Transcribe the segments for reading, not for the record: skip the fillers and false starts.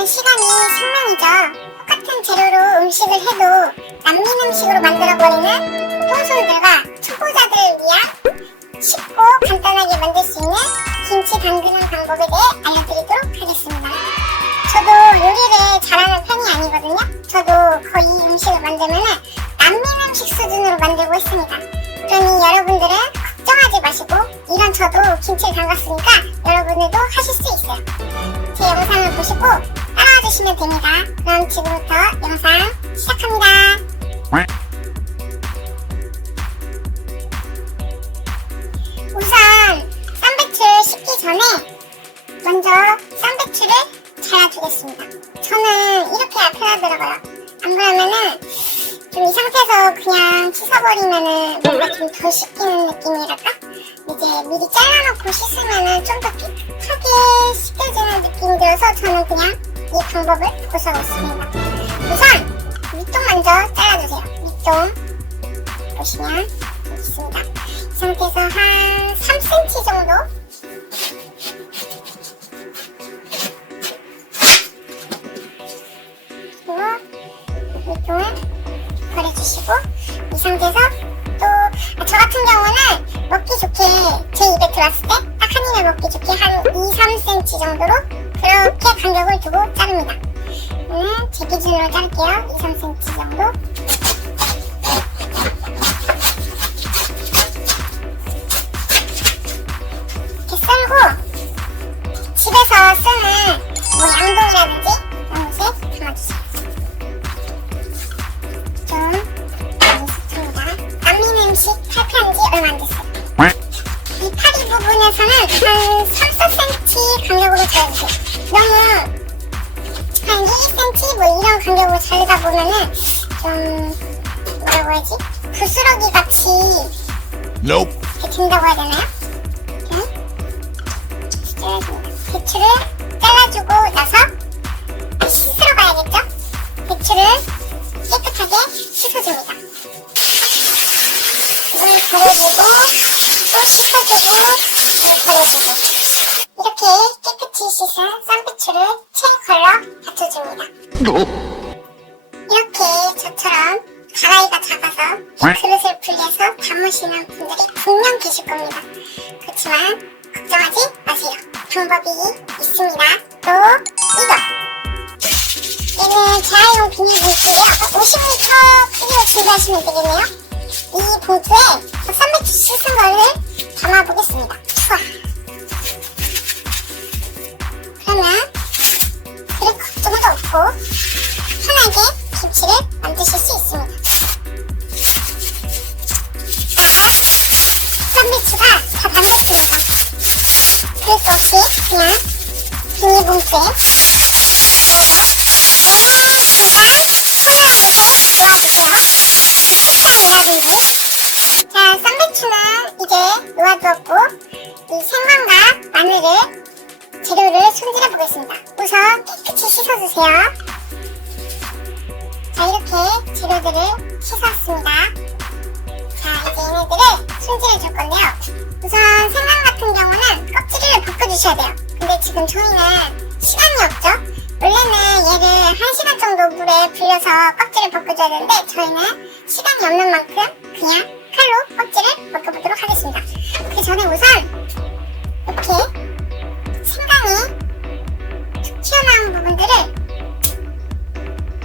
왜냐면 시간이 생명이죠. 똑같은 재료로 음식을 해도 남민 음식으로 만들어버리는 똥손들과 초보자들을 위한 쉽고 간단하게 만들 수 있는 김치 담그는 방법에 대해 알려드리도록 하겠습니다. 저도 요리를 잘하는 편이 아니거든요. 저도 거의 음식을 만들면 남민 음식 수준으로 만들고 있습니다. 그러니 여러분들은 걱정하지 마시고 이런 저도 김치를 담갔으니까 여러분들도 하실 수 있어요. 제 영상을 보시고 따라와 주시면 됩니다. 그럼 지금부터 영상 시작합니다. 우선 쌈배추를 씻기 전에 먼저 쌈배추를 잘라주겠습니다. 저는 이렇게 해야 편하더라고요. 안 그러면은 좀 이 상태에서 그냥 씻어버리면은 뭔가 좀 덜 씻기는 느낌이랄까? 이제 미리 잘라놓고 씻으면은 좀 더 깨끗하게 씻겨지는 느낌이 들어서 저는 그냥 이 방법을 고수하고 있습니다. 우선 밑동 먼저 잘라주세요. 밑동 보시면 여기 있습니다. 이 상태에서 한 3cm 정도 그리고 밑동을 버려주시고 이 상태에서 또 저 같은 경우는 먹기 좋게 제 입에 들어왔을 때 딱 한 입에 먹기 좋게 한 2-3cm 정도로 그렇게 간격을 두고 자릅니다. 제 기준으로 자를게요. 2-3cm 정도. 이렇게 썰고 집에서 쓰는 뭐 양동이라든지 이런 곳에 담아주세요. 음식 탈피한 지 얼마 안 됐어요. 이 파리 부분에서는 한 3-4cm 간격으로 잘라주세요. 너무 한 2cm 뭐 이런 간격으로 자르다 보면은 좀 뭐라고 해야지? 부스러기 같이 이렇게 된다고 해야 되나요? 잘라줍니다. 배추를 잘라주고 나서 씻으러 가야겠죠? 배추를 깨끗하게 씻어줍니다. 버려주고 또 씻어주고 버려주고 이렇게 깨끗이 씻은 쌈배추를 체인컬러 받쳐줍니다. 이렇게 저처럼 가라이가 작아서 그릇을 분리해서 담으시는 분들이 분명 계실 겁니다. 그렇지만 걱정하지 마세요. 방법이 있습니다. 또 이거 얘는 재활용 비닐봉투고요. 50L 크기로 준비하시면 되겠네요. 이 봉투에 쌈배추 씻은 거를 담아보겠습니다. 그러면 그릇 걱정도 없고 편하게 김치를 만드실 수 있습니다. 자, 쌈배추가 다 담겼습니다. 그릇도 없이 그냥 비닐봉투에 자, 쌈배추는 이제 놓아두었고 이 생강과 마늘을 재료를 손질해 보겠습니다. 우선 깨끗이 씻어주세요. 자, 이렇게 재료들을 씻었습니다. 자, 이제 얘네들을 손질해 줄 건데요. 우선 생강 같은 경우는 껍질을 벗겨주셔야 돼요. 근데 지금 저희는 시간이 없죠? 원래는 얘를 1시간 정도 물에 불려서 껍질을 벗겨줘야 되는데 저희는 시간이 없는 만큼 그냥 칼로 껍질을 벗겨보도록 하겠습니다. 그 전에 우선 이렇게 생강이 툭 튀어나온 부분들을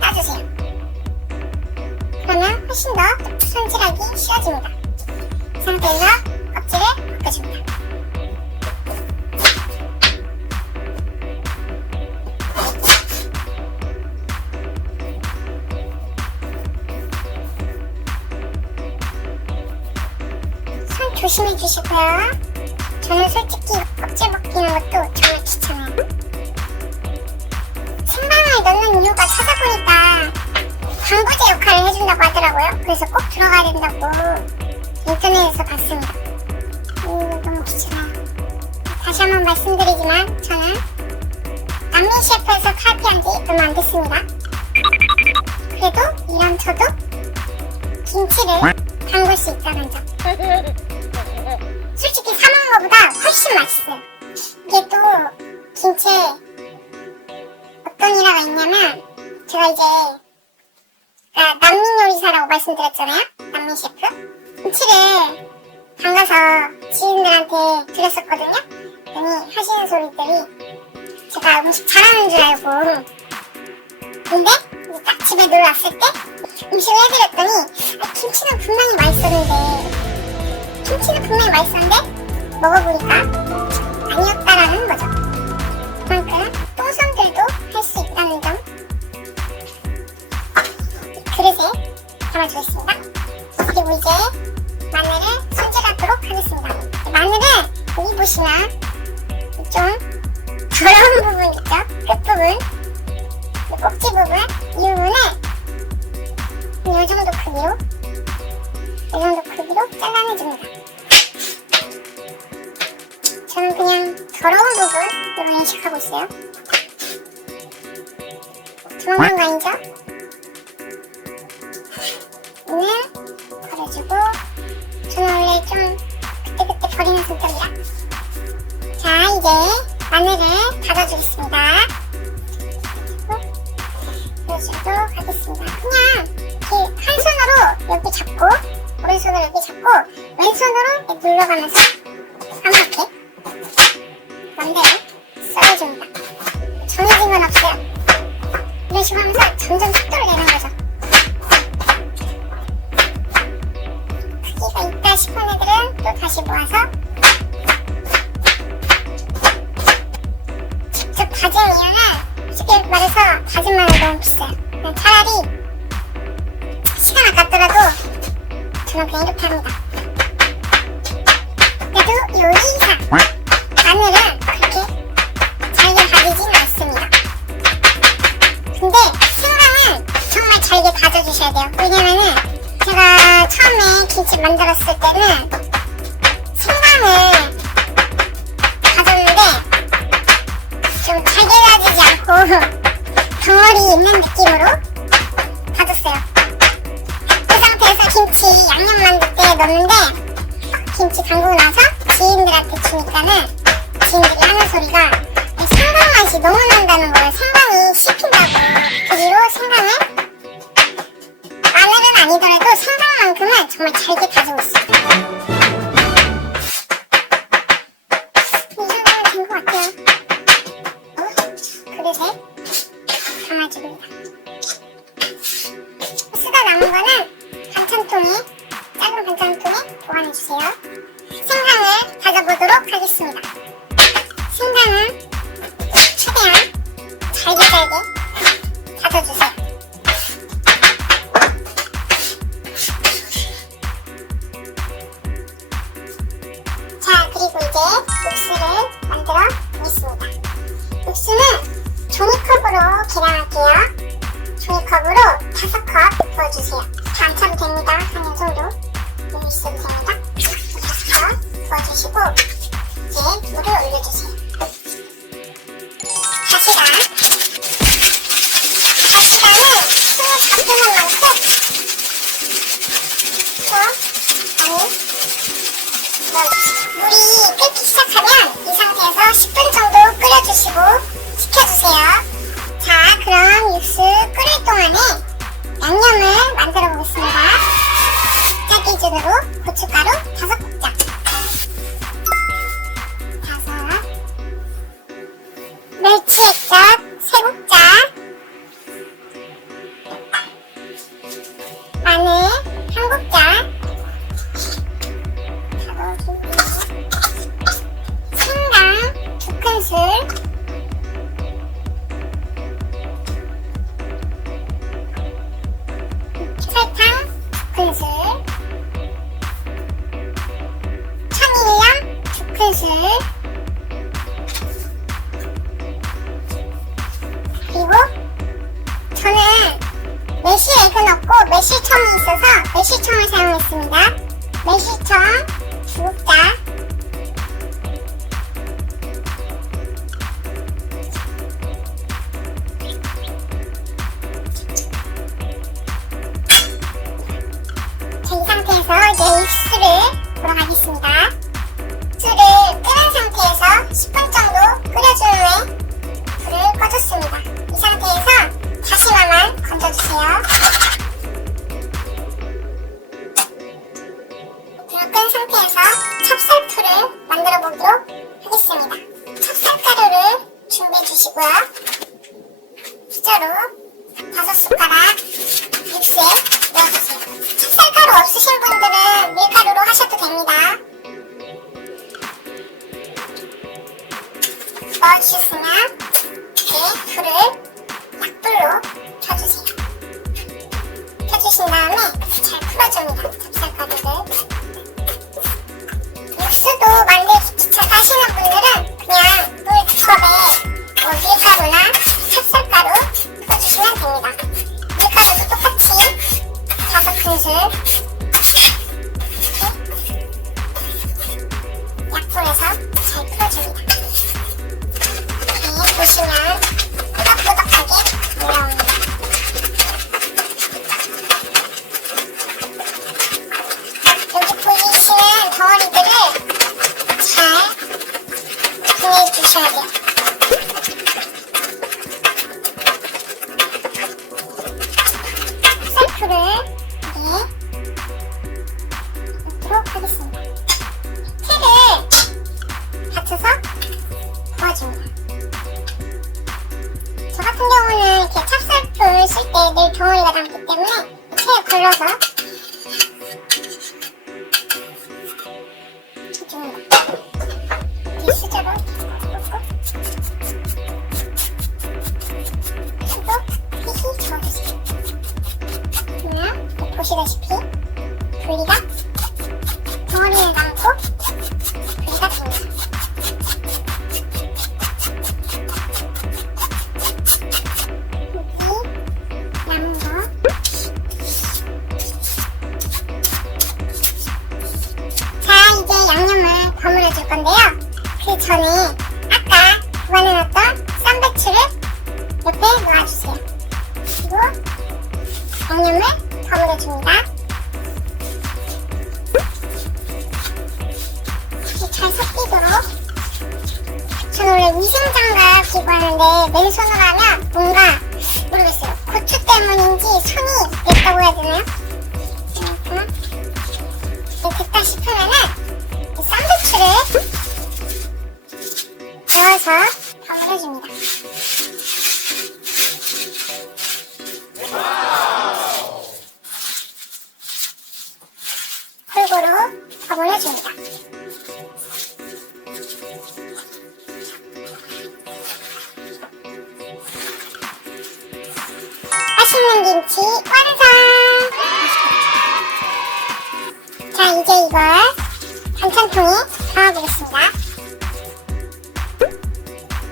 따주세요. 그러면 훨씬 더 손질하기 쉬워집니다. 이 상태에서 껍질을 벗겨줍니다. 조심해 주시고요. 저는 솔직히 껍질 벗기는 것도 정말 귀찮아요. 생강을 넣는 이유가 찾아보니까 방부제 역할을 해준다고 하더라고요. 그래서 꼭 들어가야 된다고 인터넷에서 봤습니다. 너무 귀찮아요. 다시 한번 말씀드리지만 저는 남민 셰프에서 탈피한 지 얼마 안 됐습니다. 그래도 이런 저도 김치를 담글 수 있다는 점. 솔직히 사 먹는 것보다 훨씬 맛있어요. 이게 또 김치에 어떤 일 드렸었거든요. 그랬더니 하시는 소리들이 제가 음식 잘하는 줄 알고, 근데 이제 딱 집에 놀러 왔을 때 음식을 해드렸더니 김치는 분명히 맛있었는데, 먹어보니까 아니었다라는 거죠. 그만큼 똥손들도 할 수 있다는 점, 그릇에 담아주겠습니다. 그리고 이제 마늘을 손질하도록 하겠습니다. 마늘은 여기 보시면 좀 더러운 부분 있죠? 끝부분, 꼭지 부분, 이 부분을 이 정도 크기로 잘라내줍니다. 저는 그냥 더러운 부분으로 인식하고 있어요. 도망간 거 아니죠? 오늘 버려주고, 저는 원래 좀 그때그때 버리는 성격이라. 자, 이제 마늘을 닫아주겠습니다. 버려주도록 하겠습니다. 그냥 이렇게 한 손으로 여기 잡고, 오른손으로 여기 잡고, 왼손으로 이렇게 눌러가면서 까맣게 맘대로 썰어줍니다. 정해진 건 없어요. 이런 식으로 하면서 점점 속도를 내는 거죠. 크기가 있다 싶은 애들은 또 다시 모아서 직접 다진 이유는, 쉽게 말해서 다진 마늘 너무 비싸요. 그냥 차라리 시간 아깝더라도 저는 그냥 이렇게 합니다. 그래도 요리상 마늘은 그렇게 잘게 다지진 않습니다. 근데 생강은 정말 잘게 다져주셔야 돼요. 왜냐면은 제가 처음에 김치 만들었을 때는 생강을 다졌는데 좀 잘게 다지지 않고 덩어리 있는 느낌으로 다졌어요. 그 상태에서 김치 양념 만들 때 넣는데, 김치 담그고 나서 지인들한테 주니까는 지인들이 하는 소리가 생강 맛이 너무 난다는 거예요. 생강이 씹힌다고. 그 뒤로 생강을, 마늘은 아니더라도 생강만큼은 정말 잘게 다지고 있어요. 이 정도면 된 것 같아요. 그릇에 담아줍니다. 쓰다 남은 거는 반찬통에, 작은 반찬통에 보관해주세요. 생강을 다져보도록 하겠습니다. 생강은 최대한 잘게 다져주세요. 자, 그리고 이제 육수를 만들어 보겠습니다. 육수는 종이컵으로 계량할게요. 종이컵으로 5컵 부어주세요. 다 안 차도 됩니다. 한 이 정도 있어도 됩니다. 5컵 부어주시고, 이제 물을 올려주세요. 다시다는 20 섞이는 만큼 더 많이 넣어주세요. 물이 끓기 시작하면 이 상태에서 10분 정도 끓여주시고 식혀주세요. 자, 그럼 육수 끓일 동안에 양념을 만들어 보겠습니다. 자, 기준으로 고춧가루 5국자, 멸치액젓 3국자, 마늘 1국자, 생강 2큰술, 설탕 2큰술, 천일염 2큰술, 그리고 저는 매실액은 없고 매실청이 있어서 매실청을 사용했습니다. 매실청 2국자, 자, 이 상태에서 이제 육수를 돌아가겠습니다. 육수를 끓은 상태에서 10분 정도 끓여준 후에 불을 꺼줬습니다. 이 상태에서 다시마만 건져주세요. 불을 끈 상태에서 찹쌀풀을 만들어 보도록 하겠습니다. 찹쌀가루를 준비해 주시고요. 숫자로 5숟가락 육수에 넣어주세요. 찹쌀가루 없으신 분들은 밀가루로 하셔도 됩니다. 넣어주셨으면 이제 불을 약불로 켜주세요. 켜주신 다음에 잘 풀어줍니다. 찹쌀가루를. 육수도 만들기 귀찮으시는 분들은 그냥 물컵에 밀가루나 찹쌀가루 넣어주시면 됩니다. 밀가루도 똑같이 5큰술 약불에서 잘 풀어줍니다. 이렇게 보시면 꾸덕꾸덕하게 올라옵니다. 여기 보이시는 덩어리들을 잘 분해주셔야 돼요. 쌀풀을 넣도록 하겠습니다. 틀을 받쳐서 부어줍니다. 저 같은 경우는 이렇게 찹쌀풀 쓸 때 늘 덩어리가 남기 때문에 틀에 걸러서 해줍니다. 이 수저로 꽂고 수도 휘휘 저어주세요. 그러면 보시다시피 분리가 덩어리는 남고 분리가 됩니다. 여기 남은 거 자, 이제 양념을 버무려 줄 건데요. 그 전에 아까 보관해놨던 쌈배추를 옆에 놓아주세요. 그리고 양념을 버무려 줍니다. 이렇게 잘 섞이도록. 저는 원래 위생장갑 끼고 하는데 맨손으로 하면 뭔가 모르겠어요. 고추 때문인지 손이 맵다고 해야 되나요? 그러니까 됐다 싶으면은 이 쌈배추를 넣어서 버무려줍니다. 골고루 버무려줍니다. 맛있는 김치 완성! 자, 이제 이걸 반찬통에 담아보겠습니다.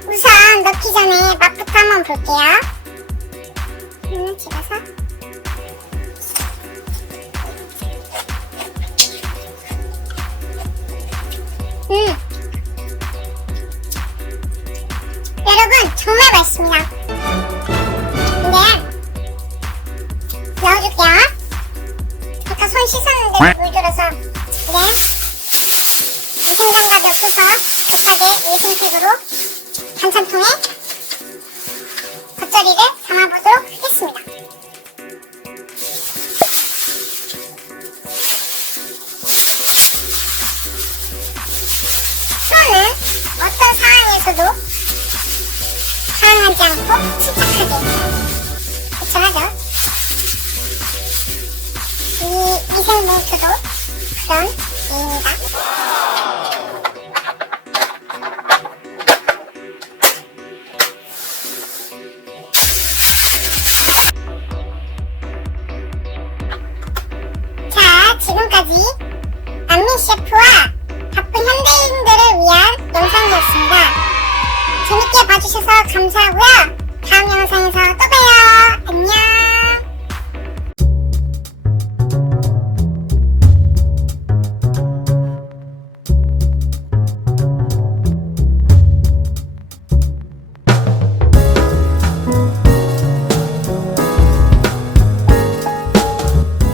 우선 넣기 전에 맛부터 한번 볼게요. 집어서 여러분 정말 맛있습니다. 근데 넣어줄게요. 아까 손 씻었는데 물 들어서 그래 위생장갑이 없어서 급하게 외생팩으로 반찬통에 겉절이를 담아보도록 하겠습니다. 손은 어떤 상황에서도 상하지 않고 침착하게 대처하죠. 이 위생봉투도 그런 예입니다. 자, 지금까지 안민 셰프와 바쁜 현대인들을 위한 영상이었습니다. 재밌게 봐주셔서 감사하고요. 다음 영상에서 또 봐요. 안녕.